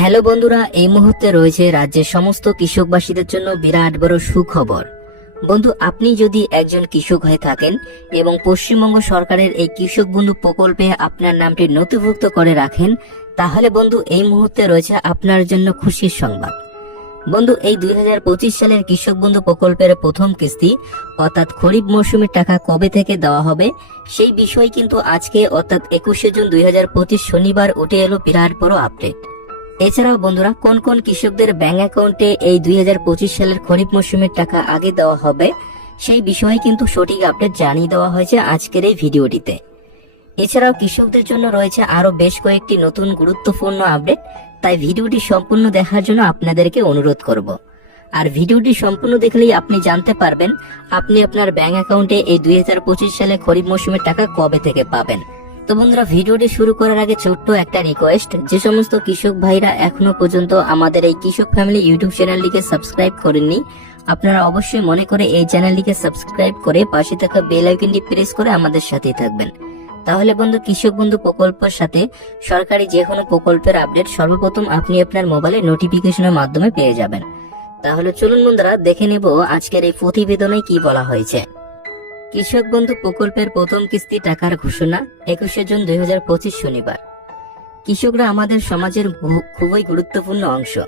Hello বন্ধুরা, এই মুহূর্তে রয়েছে রাজ্যের সমস্ত কৃষকবাসীদের জন্য বিরাট বড় সুখবর। বন্ধু, আপনি যদি একজন কৃষক হয়ে থাকেন এবং পশ্চিমবঙ্গ সরকারের এই কৃষক বন্ধু প্রকল্পে আপনার নামটি নথিভুক্ত করে রাখেন, তাহলে বন্ধু, এই মুহূর্তে রয়েছে আপনার জন্য খুশির সংবাদ। বন্ধু, এই দুই হাজার পঁচিশ সালের কৃষক বন্ধু প্রকল্পের প্রথম কিস্তি, অর্থাৎ খরিফ মৌসুমের টাকা কবে থেকে দেওয়া হবে, সেই বিষয় কিন্তু আজকে, অর্থাৎ একুশে জুন দুই হাজার পঁচিশ শনিবার উঠে এলো বিরাট বড় আপডেট এছাড়াও বন্ধুরা, কোন কোন কৃষকদের ব্যাংক অ্যাকাউন্টে এই দুই হাজার পঁচিশ সালের খরিফ মৌসুমের টাকা আগে দেওয়া হবে, সেই বিষয়ে কিন্তু সঠিক আপডেট জানিয়ে দেওয়া হয়েছে আজকের এই ভিডিওটিতে। এছাড়াও কৃষকদের জন্য রয়েছে আরও বেশ কয়েকটি নতুন গুরুত্বপূর্ণ আপডেট, তাই ভিডিওটি সম্পূর্ণ দেখার জন্য আপনাদেরকে অনুরোধ করব। আর ভিডিওটি সম্পূর্ণ দেখলেই আপনি জানতে পারবেন, আপনি আপনার ব্যাংক অ্যাকাউন্টে এই দুই হাজার পঁচিশ সালে খরিফ মৌসুমের টাকা কবে থেকে পাবেন। তো বন্ধুরা, ভিডিওটি শুরু করার আগে ছোট্ট একটা রিকোয়েস্ট যে সমস্ত কৃষক ভাইরা এখনও পর্যন্ত আমাদের এই কৃষক ফ্যামিলি ইউটিউব চ্যানেলটিকে সাবস্ক্রাইব করেননি, আপনারা অবশ্যই মনে করে এই চ্যানেলটিকে সাবস্ক্রাইব করে পাশে থাকা বেল আইকনটি প্রেস করে আমাদের সাথেই থাকবেন। তাহলে বন্ধু, কৃষক বন্ধু প্রকল্পের সাথে সরকারি যে কোনো প্রকল্পের আপডেট সর্বপ্রথম আপনি আপনার মোবাইলে নোটিফিকেশনের মাধ্যমে পেয়ে যাবেন। তাহলে চলুন বন্ধুরা, দেখে নেব আজকের এই প্রতিবেদনে কি বলা হয়েছে। কৃষক বন্ধু প্রকল্পের প্রথম কিস্তি টাকার ঘোষণা একুশে জুন দুই হাজার পঁচিশ শনিবার। কৃষকরা আমাদের সমাজের খুবই গুরুত্বপূর্ণ অংশ।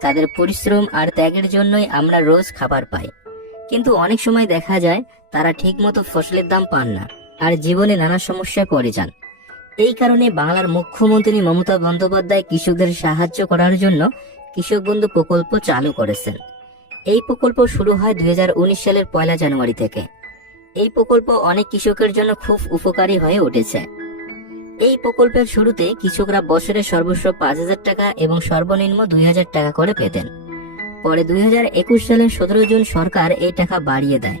তাদের পরিশ্রম আর ত্যাগের জন্যই আমরা রোজ খাবার পাই। কিন্তু অনেক সময় দেখা যায় তারা ঠিকমতো ফসলের দাম পান না আর জীবনে নানা সমস্যায় পড়ে যান। এই কারণে বাংলার মুখ্যমন্ত্রী মমতা বন্দ্যোপাধ্যায় কৃষকদের সাহায্য করার জন্য কৃষক বন্ধু প্রকল্প চালু করেছেন। এই প্রকল্প শুরু হয় দুই হাজার উনিশ সালের পয়লা জানুয়ারি থেকে। এই প্রকল্প অনেক কৃষকের জন্য খুব উপকারী হয়ে উঠেছে। এই প্রকল্পের শুরুতে কৃষকরা বছরে সর্বোচ্চ পাঁচ হাজার টাকা এবং সর্বনিম্ন দুই হাজার টাকা করে পেতেন। পরে দুই হাজার একুশ সালের সতেরো জুন সরকার এই টাকা বাড়িয়ে দেয়।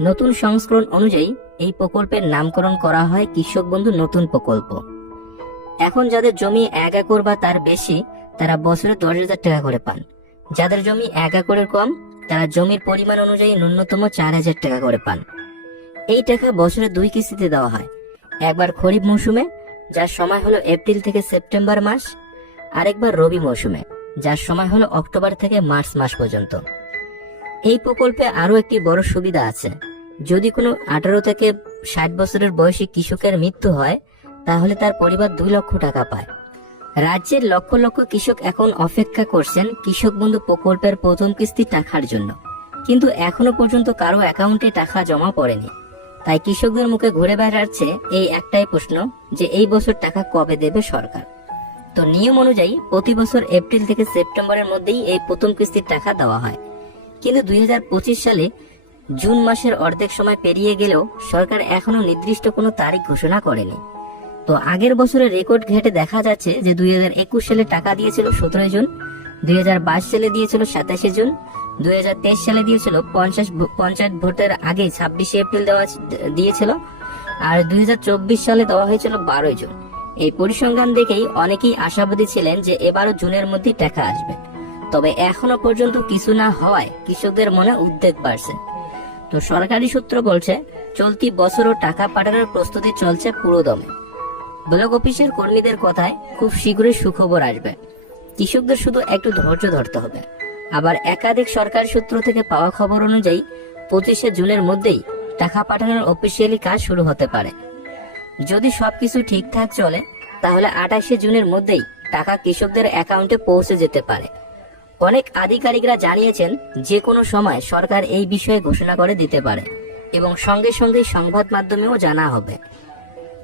নতুন সংস্করণ অনুযায়ী এই প্রকল্পের নামকরণ করা হয় কৃষক বন্ধু নতুন প্রকল্প। এখন যাদের জমি এক একর বা তার বেশি, তারা বছরে দশ হাজার টাকা করে পান। যাদের জমি এক একরের কম, তারা জমির পরিমাণ অনুযায়ী ন্যূনতম চার হাজার টাকা করে পান। এই টাকা বছরে দুই কিস্তিতে দেওয়া হয়। একবার খরিফ মৌসুমে, যার সময় হলো এপ্রিল থেকে সেপ্টেম্বর মাস, আরেকবার রবি মৌসুমে, যার সময় হলো অক্টোবর থেকে মার্চ মাস পর্যন্ত। এই প্রকল্পে আরও একটি বড় সুবিধা আছে। যদি কোনো আঠারো থেকে ষাট বছরের বয়সী কৃষকের মৃত্যু হয়, তাহলে তার পরিবার দুই লক্ষ টাকা পায়। রাজ্যের লক্ষ লক্ষ কৃষক এখন অপেক্ষা করছেন কৃষক বন্ধু প্রকল্পের প্রথম কিস্তি টাকার জন্য। কিন্তু এখনও পর্যন্ত কারও অ্যাকাউন্টে টাকা জমা পড়েনি। তাই কৃষকদের মুখে ঘুরে বেড়াচ্ছে এই একটাই প্রশ্ন যে এই বছর টাকা কবে দেবে সরকার? তো নিয়ম অনুযায়ী প্রতি বছর এপ্রিল থেকে সেপ্টেম্বরের মধ্যেই এই প্রথম কিস্তির টাকা দেওয়া হয়। কিন্তু দুই হাজার পঁচিশ সালে জুন মাসের অর্ধেক সময় পেরিয়ে গেলেও সরকার এখনও নির্দিষ্ট কোনো তারিখ ঘোষণা করেনি। তো আগের বছরের রেকর্ড ঘেটে দেখা যাচ্ছে যে দুই হাজার একুশ সালে টাকা দিয়েছিল সতেরোই জুন, দুই হাজার বাইশ সালে দিয়েছিল সাতাশে জুন দুই হাজার তেইশ সালে দিয়েছিল, পঞ্চাশ পঞ্চায়েত ভোটের আগে ছাব্বিশে এপ্রিল দেওয়া দিয়েছিল, আর দুই সালে দেওয়া হয়েছিল বারোই জুন। এই পরিসংখ্যান দেখেই অনেকেই আশাবাদী ছিলেন যে এবারও জুনের টাকা আসবে। তবে এখনও পর্যন্ত কিছু না হওয়ায় কৃষকদের মনে উদ্বেগ বাড়ছে। তো সরকারি সূত্র বলছে, চলতি বছরও টাকা পাঠানোর প্রস্তুতি চলছে পুরো দমে। ব্লক অফিসের কর্মীদের কথায় খুব শীঘ্রই সুখবর আসবে। কৃষকদের শুধু একটু ধৈর্য ধরতে হবে। আবার একাধিক সরকারি সূত্র থেকে পাওয়া খবর অনুযায়ী, পঁচিশে জুনের মধ্যেই টাকা পাঠানোর অফিসিয়ালি কাজ শুরু হতে পারে। যদি সবকিছু ঠিকঠাক চলে, তাহলে আঠাশে জুনের মধ্যেই টাকা কৃষকদের অ্যাকাউন্টে পৌঁছে যেতে পারে। অনেক আধিকারিকরা জানিয়েছেন যে কোনো সময় সরকার এই বিষয়ে ঘোষণা করে দিতে পারে এবং সঙ্গে সঙ্গে সংবাদ মাধ্যমেও জানা হবে।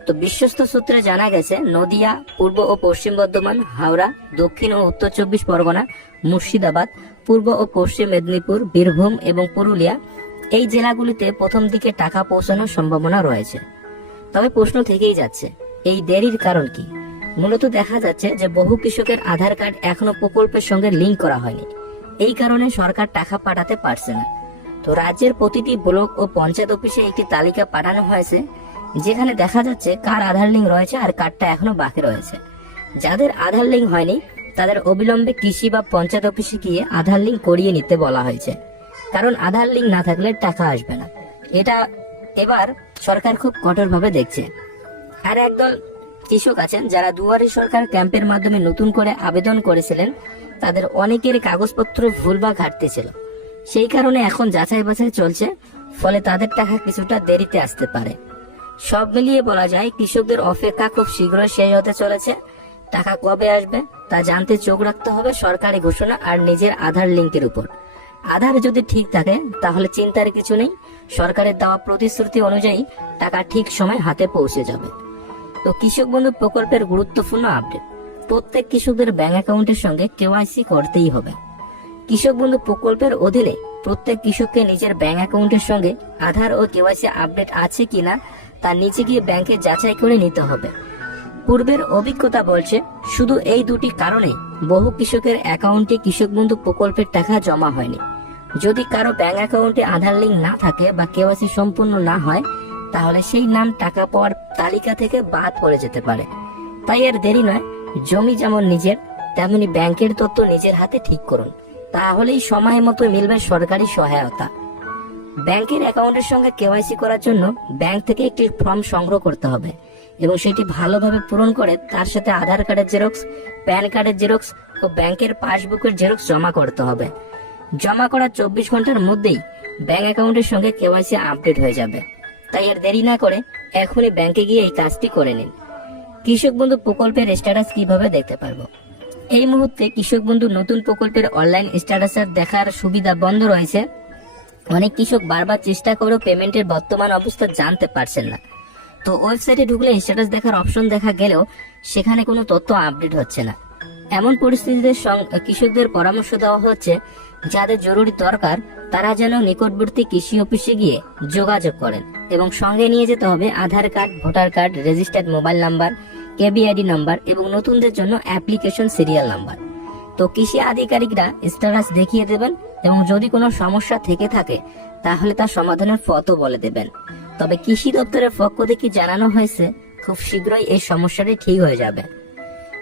তো বিশ্বস্ত সূত্রে জানা গেছে, নদিয়া, পূর্ব ও পশ্চিম বর্ধমান, হাওড়া, দক্ষিণ ও উত্তর চব্বিশ পরগনা, মুর্শিদাবাদ পূর্ব ও পশ্চিম মেদিনীপুর, বীরভূম এবং পুরুলিয়া এই জেলাগুলিতে প্রথম দিকে টাকা পৌঁছানোর সম্ভাবনা রয়েছে। তবে প্রশ্ন থেকেই যাচ্ছে, এই দেরির কারণ কি? মূলত দেখা যাচ্ছে যে বহু কৃষকের আধার কার্ড এখনও প্রকল্পের সঙ্গে লিঙ্ক করা হয়নি। এই কারণে সরকার টাকা পাঠাতে পারছে না। তো রাজ্যের প্রতিটি ব্লক ও পঞ্চায়েত অফিসে একটি তালিকা পাঠানো হয়েছে, যেখানে দেখা যাচ্ছে কার আধার লিঙ্ক রয়েছে আর কার্ডটা এখনও বাকি রয়েছে। যাদের আধার লিঙ্ক হয়নি তাদের অবিলম্বে কৃষি বা পঞ্চায়েত অফিসে গিয়ে আধার লিঙ্ক করিয়ে নিতে বলা হয়েছে। কারণ আধার লিঙ্ক না থাকলে টাকা আসবে না। এটা এবার সরকার খুব কঠোরভাবে দেখছে। আর একদল কৃষক আছেন যারা দুয়ারে সরকার ক্যাম্পের মাধ্যমে নতুন করে আবেদন করেছিলেন, তাদের অনেকের কাগজপত্র ভুল বা ঘাটতি ছিল। সেই কারণে এখন যাচাই বাছাই চলছে, ফলে তাদের টাকা কিছুটা দেরিতে আসতে পারে। সব মিলিয়ে বলা যায়, কৃষকদের অপেক্ষা খুব শীঘ্রই শেষ হতে চলেছে। টাকা কবে আসবে তা জানতে চোখ রাখতে হবে সরকারি ঘোষণা আর নিজের আধার লিঙ্কের উপর। আধার যদি ঠিক থাকে, তাহলে চিন্তার কিছু নেই। সরকারের দেওয়া প্রতিশ্রুতি অনুযায়ী টাকা ঠিক সময় হাতে পৌঁছে যাবে। তো কৃষক বন্ধু প্রকল্পের গুরুত্বপূর্ণ আপডেট। প্রত্যেক কৃষকদের ব্যাংক অ্যাকাউন্টের সঙ্গে কেওয়াইসি করতেই হবে। কৃষক বন্ধু প্রকল্পের অধীনে প্রত্যেক কৃষককে নিজের ব্যাংক অ্যাকাউন্টের সঙ্গে আধার ও কেওয়াইসি আপডেট আছে কিনা তা নিচে গিয়ে ব্যাংকে যাচাই করে নিতে হবে। পূর্বের অভিজ্ঞতা বলছে, শুধু এই দুটি কারণে বহু কৃষকের অ্যাকাউন্টে কৃষক বন্ধু প্রকল্পের টাকা জমা হয়নি। যদি কারও ব্যাংক অ্যাকাউন্টে আধার লিঙ্ক না থাকে বা কেওয়াইসি সম্পূর্ণ না হয়, তাহলে সেই নাম টাকা পাওয়ার তালিকা থেকে বাদ পড়ে যেতে পারে। তাই এর দেরি নয়, জমি যেমন নিজের, তেমনি ব্যাংকের তথ্য নিজের হাতে ঠিক করুন। তাহলেই সময় মতো মিলবে সরকারি সহায়তা। ব্যাংকের অ্যাকাউন্টের সঙ্গে কেওয়াইসি করার জন্য ব্যাংক থেকে একটি ফর্ম সংগ্রহ করতে হবে এবং সেটি ভালোভাবে পূরণ করে তার সাথে আধার কার্ডের জেরক্স, প্যান কার্ডের জেরক্স ও ব্যাংকের পাসবুকের জেরক্স জমা করতে হবে। জমা করার চব্বিশ ঘণ্টার মধ্যেই ব্যাংক অ্যাকাউন্টের সঙ্গে কেওয়াইসি আপডেট হয়ে যাবে। তাই আর দেরি না করে এখনই ব্যাংকে গিয়ে এই কাজটি করে নিন। কৃষক বন্ধু প্রকল্পের স্ট্যাটাস কীভাবে দেখতে পারব? এই মুহূর্তে কৃষক বন্ধু নতুন প্রকল্পের অনলাইন স্ট্যাটাসের দেখার সুবিধা বন্ধ রয়েছে। অনেক কৃষক বারবার চেষ্টা করেও পেমেন্টের বর্তমান অবস্থা জানতে পারছেন না। তো ওয়েবসাইটে ঢুকলে স্ট্যাটাস দেখার অপশন দেখা গেলেও সেখানে কোনো তথ্য আপডেট হচ্ছে না। এমন পরিস্থিতিতে কৃষকদের পরামর্শ দেওয়া হচ্ছে, যাদের জরুরি দরকার, তারা যেন নিকটবর্তী কৃষি অফিসে গিয়ে যোগাযোগ করেন এবং সঙ্গে নিয়ে যেতে হবে Aadhaar card, voter card registered mobile number KBID number এবং নতুনদের জন্য অ্যাপ্লিকেশন সিরিয়াল নাম্বার তো কৃষি আধিকারিকরা স্ট্যাটাস দেখিয়ে দেবেন এবং যদি কোনো সমস্যা থেকে থাকে, তাহলে তার সমাধানের পথও বলে দেবেন। তবে কৃষি দপ্তরের পক্ষ থেকে জানানো হয়েছে, খুব শীঘ্রই এই সমস্যাটি ঠিক হয়ে যাবে।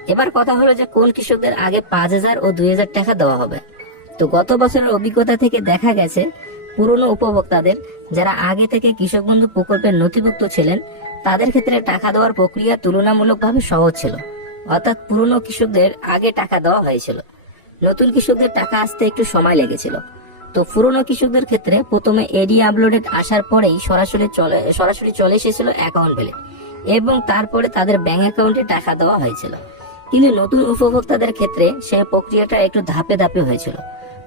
এবার কথা হলো যে কোন কৃষকদের আগে পাঁচ হাজার ও দুই হাজার টাকা দেওয়া হবে। তো গত বছরের অভিজ্ঞতা থেকে দেখা গেছে, পুরনো উপভোক্তাদের যারা আগে থেকে কৃষক বন্ধু প্রকল্পের নথিভুক্ত ছিলেন, তাদের ক্ষেত্রে টাকা দেওয়ার প্রক্রিয়া তুলনামূলকভাবে সহজ ছিল। অর্থাৎ পুরনো কৃষকদের আগে টাকা দেওয়া হয়েছিল। নতুন কৃষকদের টাকা আসতে একটু সময় লেগেছিল। তো পুরনো কৃষকদের ক্ষেত্রে প্রথমে এডি আপলোডেড আসার পরেই সরাসরি চলে সরাসরি চলে এসেছিল অ্যাকাউন্ট ভ্যালি এবং তারপরে তাদের ব্যাংক অ্যাকাউন্টে টাকা দেওয়া হয়েছিল। কিন্তু নতুন উপভোক্তাদের ক্ষেত্রে সেই প্রক্রিয়াটা একটু ধাপে ধাপে হয়েছিল।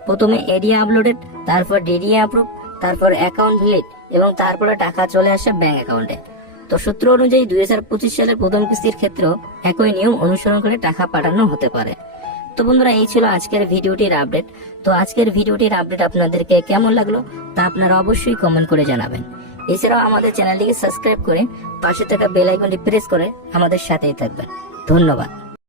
প্রথমে এডি আপলোডেড তারপর ডিডি অ্যাপ্রুভ তারপর অ্যাকাউন্ট ভ্যালিড এবং তারপরে টাকা চলে আসে ব্যাংক অ্যাকাউন্টে তো সূত্র অনুযায়ী দুই হাজার পঁচিশ সালের প্রথম কিস্তির ক্ষেত্রেও একই নিয়ম অনুসরণ করে টাকা পাঠানো হতে পারে। তো বন্ধুরা, এই ছিল আজকের ভিডিওটির আপডেট। তো আজকের ভিডিওটির আপডেট আপনাদেরকে কেমন লাগল তা আপনারা অবশ্যই কমেন্ট করে জানাবেন। এছাড়াও আমাদের চ্যানেলটিকে সাবস্ক্রাইব করে পাশে থাকা বেল আইকনটি প্রেস করে আমাদের সাথেই থাকবেন। ধন্যবাদ।